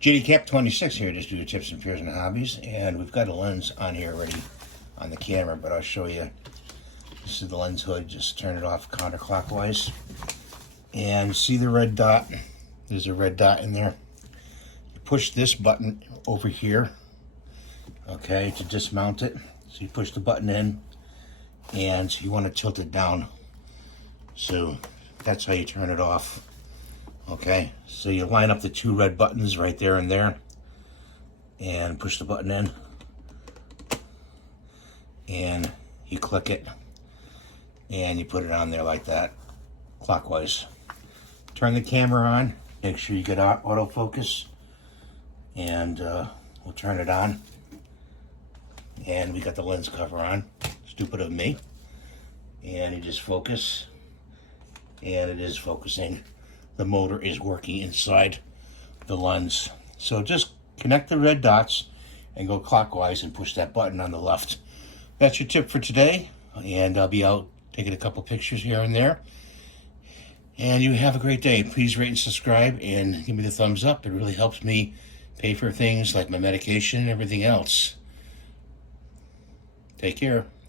JD Cap 26 here, just do your tips and fears and hobbies, and we've got a lens on here already on the camera, but I'll show you. This is the lens hood. Just turn it off counterclockwise, and see the red dot? There's a red dot in there. You push this button over here, okay, to dismount it. So you push the button in, and you want to tilt it down. So that's how you turn it off. Okay, so you line up the two red buttons right there and there, and push the button in, and you click it, and you put it on there like that, clockwise. Turn the camera on, make sure you get autofocus, and we'll turn it on. And we got the lens cover on, stupid of me. And you just focus, and it is focusing. The motor is working inside the lens. So just connect the red dots and go clockwise and push that button on the left. That's your tip for today, and I'll be out taking a couple pictures here and there. And you have a great day. Please rate and subscribe and give me the thumbs up. It really helps me pay for things like my medication and everything else. Take care.